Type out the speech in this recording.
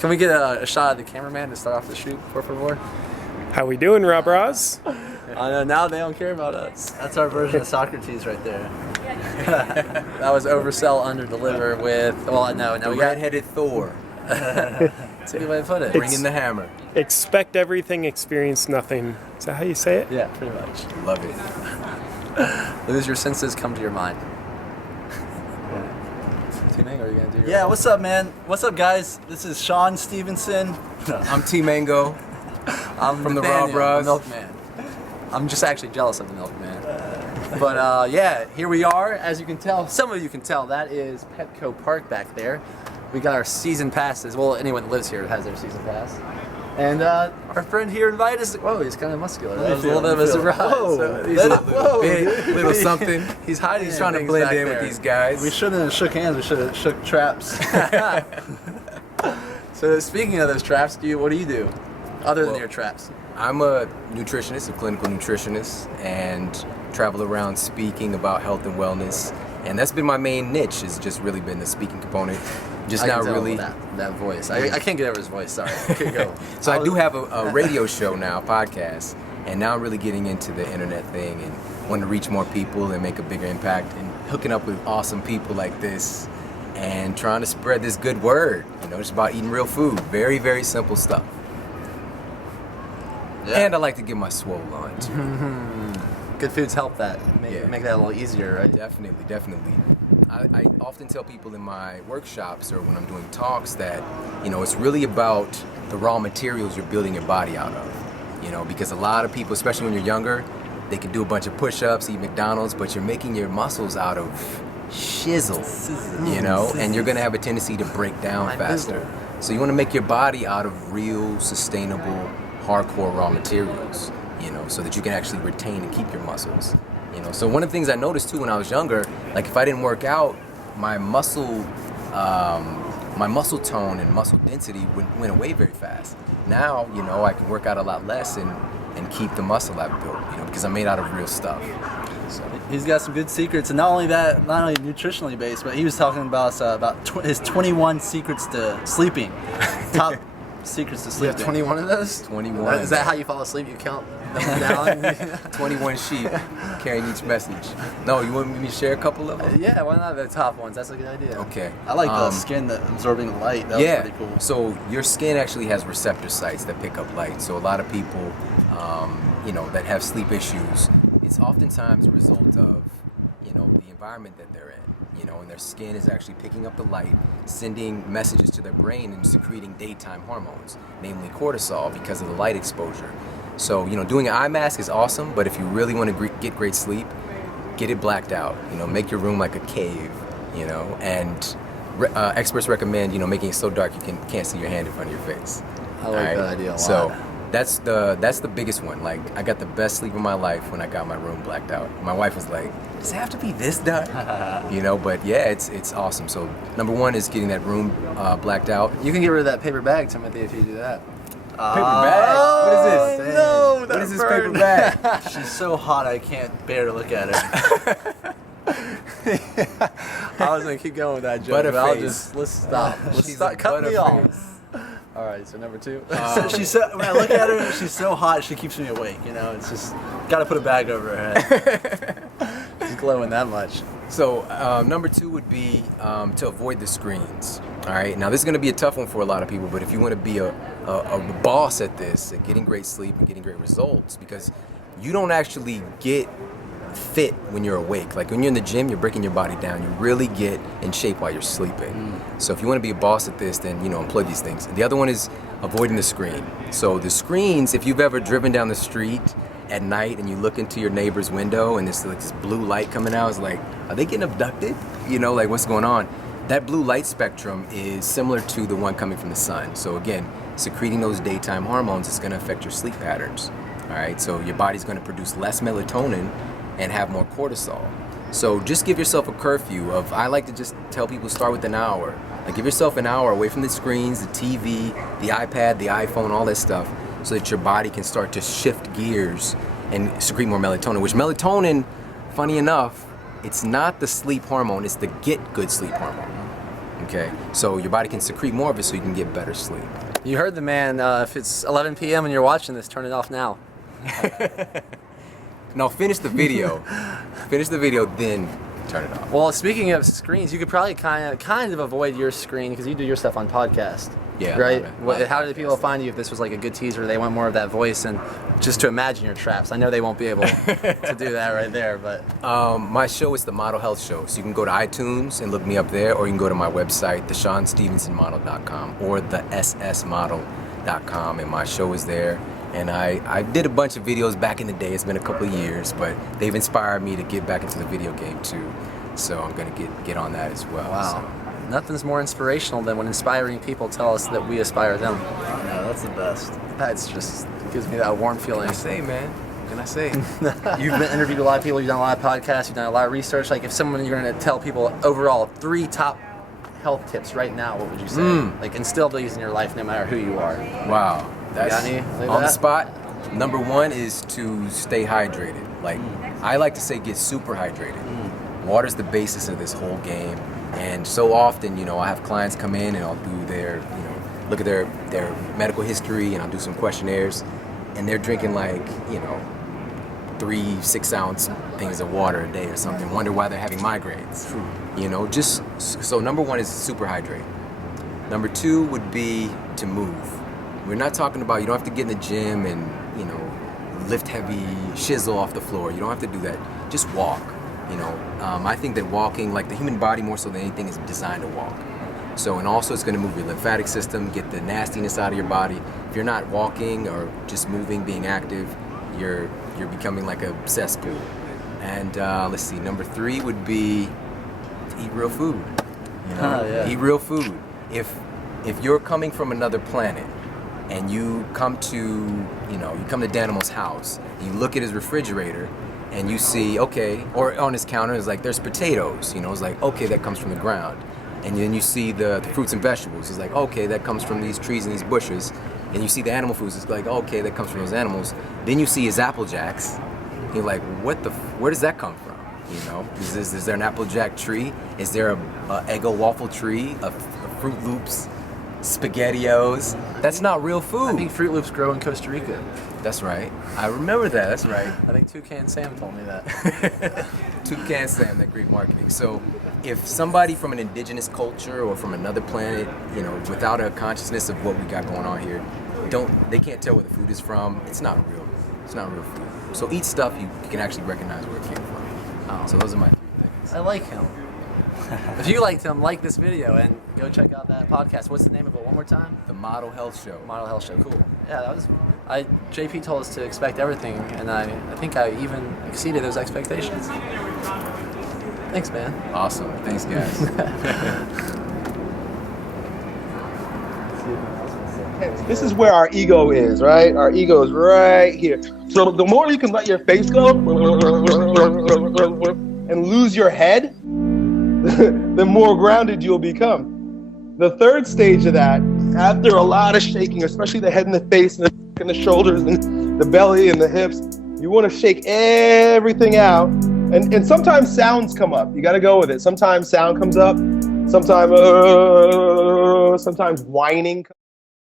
Can we get a shot of the cameraman to start off the shoot, por favor? How we doing, RawBrahs? I know, now they don't care about us. That's our version of Socrates right there. That was oversell, underdeliver with, well, no, we got Red-headed Thor. That's a good way to put it. Bring in the hammer. Expect everything, experience nothing. Is that how you say it? Yeah, pretty much. Love it. Lose your senses, come to your mind. T-Mang, are you gonna do your Yeah, what's up, man? What's up, guys? This is Shawn Stevenson. I'm T-Mango. I'm from the Nathaniel, RawBrahs. the Milkman. I'm just actually jealous of the Milkman. But yeah, here we are. As you can tell, some of you can tell, that is Petco Park back there. We got our season passes. Well, anyone that lives here has their season pass. And our friend here invited us. Whoa, he's kind of muscular. That was a little bit of a surprise. Whoa, So Little something. He's hiding. He's trying to things blend back in there. with these guys. We shouldn't have shook hands. We should have shook traps. So speaking of those traps, what do you do other than your traps? I'm a nutritionist, a clinical nutritionist, and travel around speaking about health and wellness. And that's been my main niche, has just really been the speaking component. Just I not can tell really. that voice. I can't get over his voice. Sorry. Keep going. So I do have a radio show now, podcast, and now I'm really getting into the internet thing and want to reach more people and make a bigger impact and hooking up with awesome people like this and trying to spread this good word. You know, it's about eating real food. Very, very simple stuff. Yeah. And I like to get my swole on too. Good foods help that. Make that a little easier, right? Definitely, definitely. I often tell people in my workshops or when I'm doing talks that, you know, it's really about the raw materials you're building your body out of. You know, because a lot of people, especially when you're younger, they can do a bunch of push-ups, eat McDonald's, but you're making your muscles out of shizzle, you know, and you're gonna have a tendency to break down faster. So you wanna make your body out of real, sustainable, hardcore raw materials, you know, so that you can actually retain and keep your muscles. You know, so one of the things I noticed too when I was younger, like if I didn't work out, my muscle tone and muscle density went away very fast. Now, you know, I can work out a lot less and keep the muscle I've built, you know, because I'm made out of real stuff. So. He's got some good secrets, and not only that, not only nutritionally based, but he was talking about his 21 secrets to sleeping. Top secrets to You sleeping. have 21 of those? 21. Is that how you fall asleep? You count them down? 21 sheep carrying each message. No, you want me to share a couple of them? Yeah, why not the top ones? That's a good idea. Okay. I like the skin that absorbing light. That was pretty cool. So your skin actually has receptor sites that pick up light. So a lot of people, you know, that have sleep issues, it's oftentimes a result of, you know, the environment that they're in. You know, and their skin is actually picking up the light, sending messages to their brain and secreting daytime hormones, namely cortisol, because of the light exposure. So, you know, doing an eye mask is awesome, but if you really want to get great sleep, get it blacked out. You know, make your room like a cave, you know, and experts recommend, you know, making it so dark you can't see your hand in front of your face. I like that idea a lot. So that's the biggest one. Like, I got the best sleep of my life when I got my room blacked out. My wife was like, does it have to be this dark? You know, but yeah, it's awesome. So number one is getting that room blacked out. You can get rid of that paper bag, Timothy, if you do that. Paper bag? What is this? No, What is this paper bag? She's so hot I can't bear to look at her. I was gonna keep going with that joke, but let's stop. Let's She's stop. a Cut me butterface. off. All right, so number two. She's so, when I look at her, she's so hot she keeps me awake. You know, it's just gotta put a bag over her head. She's glowing that much. So number two would be to avoid the screens. All right. Now this is going to be a tough one for a lot of people, but if you want to be a boss at this, at getting great sleep and getting great results, because you don't actually get fit when you're awake. Like when you're in the gym, you're breaking your body down. You really get in shape while you're sleeping. So if you want to be a boss at this, then, you know, employ these things. The other one is avoiding the screen. So the screens, if you've ever driven down the street at night and you look into your neighbor's window and there's like this blue light coming out, it's like, are they getting abducted? You know, like what's going on? That blue light spectrum is similar to the one coming from the sun. So again, secreting those daytime hormones is going to affect your sleep patterns. All right, so your body's going to produce less melatonin and have more cortisol. So just give yourself a curfew of, I like to just tell people start with an hour. Like give yourself an hour away from the screens, the TV, the iPad, the iPhone, all that stuff, so that your body can start to shift gears and secrete more melatonin, which melatonin, funny enough, it's not the sleep hormone, it's the get good sleep hormone. Okay, so your body can secrete more of it so you can get better sleep. You heard the man. If it's 11 p.m. and you're watching this, turn it off now. No, finish the video. Finish the video, then turn it off. Well, speaking of screens, you could probably kind of avoid your screen because you do your stuff on podcast. Yeah. Right? How did people find you if this was like a good teaser? They want more of that voice and just to imagine your traps. I know they won't be able to do that right there, but... My show is the Model Health Show. So you can go to iTunes and look me up there, or you can go to my website, theshawnstevensonmodel.com or the ssmodel.com, and my show is there. And I did a bunch of videos back in the day. It's been a couple of years, but they've inspired me to get back into the video game too. So I'm gonna get on that as well. Wow. So. Nothing's more inspirational than when inspiring people tell us that we aspire them. Yeah, that's the best. That's just gives me that warm feeling. What can I say, man? What can I say? You've been interviewed a lot of people, you've done a lot of podcasts, you've done a lot of research. Like if someone you're going to tell people overall 3 top health tips right now, what would you say? Like instill these in your life no matter who you are. Wow. That's got any like on that? the spot. Number 1 is to stay hydrated. Like I like to say, get super hydrated. Water's the basis of this whole game. And so often, you know, I have clients come in and I'll do their, you know, look at their medical history and I'll do some questionnaires, and they're drinking like, you know, 3 6-ounce things of water a day or something. Wonder why they're having migraines. You know, just so number 1 is super hydrate. Number 2 would be to move. We're not talking about, you don't have to get in the gym and, you know, lift heavy shizzle off the floor. You don't have to do that. Just walk. You know, I think that walking, like the human body more so than anything, is designed to walk. So, and also it's going to move your lymphatic system, get the nastiness out of your body. If you're not walking or just moving, being active, you're becoming like a cesspool. And let's see, number 3 would be to eat real food. You know, Yeah. eat real food. If you're coming from another planet and you come to, you know, you come to Danimal's house, and you look at his refrigerator, and you see, okay, or on his counter, it's like, there's potatoes, you know, it's like, okay, that comes from the ground. And then you see the fruits and vegetables, it's like, okay, that comes from these trees and these bushes. And you see the animal foods, it's like, okay, that comes from those animals. Then you see his Apple Jacks, you're like, where does that come from? You know, is there an Apple Jack tree? Is there a Eggo waffle tree, a Fruit Loops, SpaghettiOs? That's not real food. I think Fruit Loops grow in Costa Rica. That's right. I remember that. That's right. I think Toucan Sam told me that. Toucan Sam, that great marketing. So if somebody from an indigenous culture or from another planet, you know, without a consciousness of what we got going on here, they can't tell where the food is from. It's not real food. So eat stuff you can actually recognize where it came from. Oh. So those are my 3 things. I like him. If you liked him, like this video and go check out that podcast. What's the name of it one more time? The Model Health Show. Model Health Show. Cool. Yeah, that was. JP told us to expect everything, and I think I even exceeded those expectations. Thanks, man. Awesome. Thanks, guys. This is where our ego is, right? Our ego is right here. So the more you can let your face go and lose your head, the more grounded you'll become. The third stage of that, after a lot of shaking, especially the head and the face and the shoulders and the belly and the hips, you want to shake everything out. And sometimes sounds come up. You got to go with it. Sometimes sound comes up. Sometimes whining.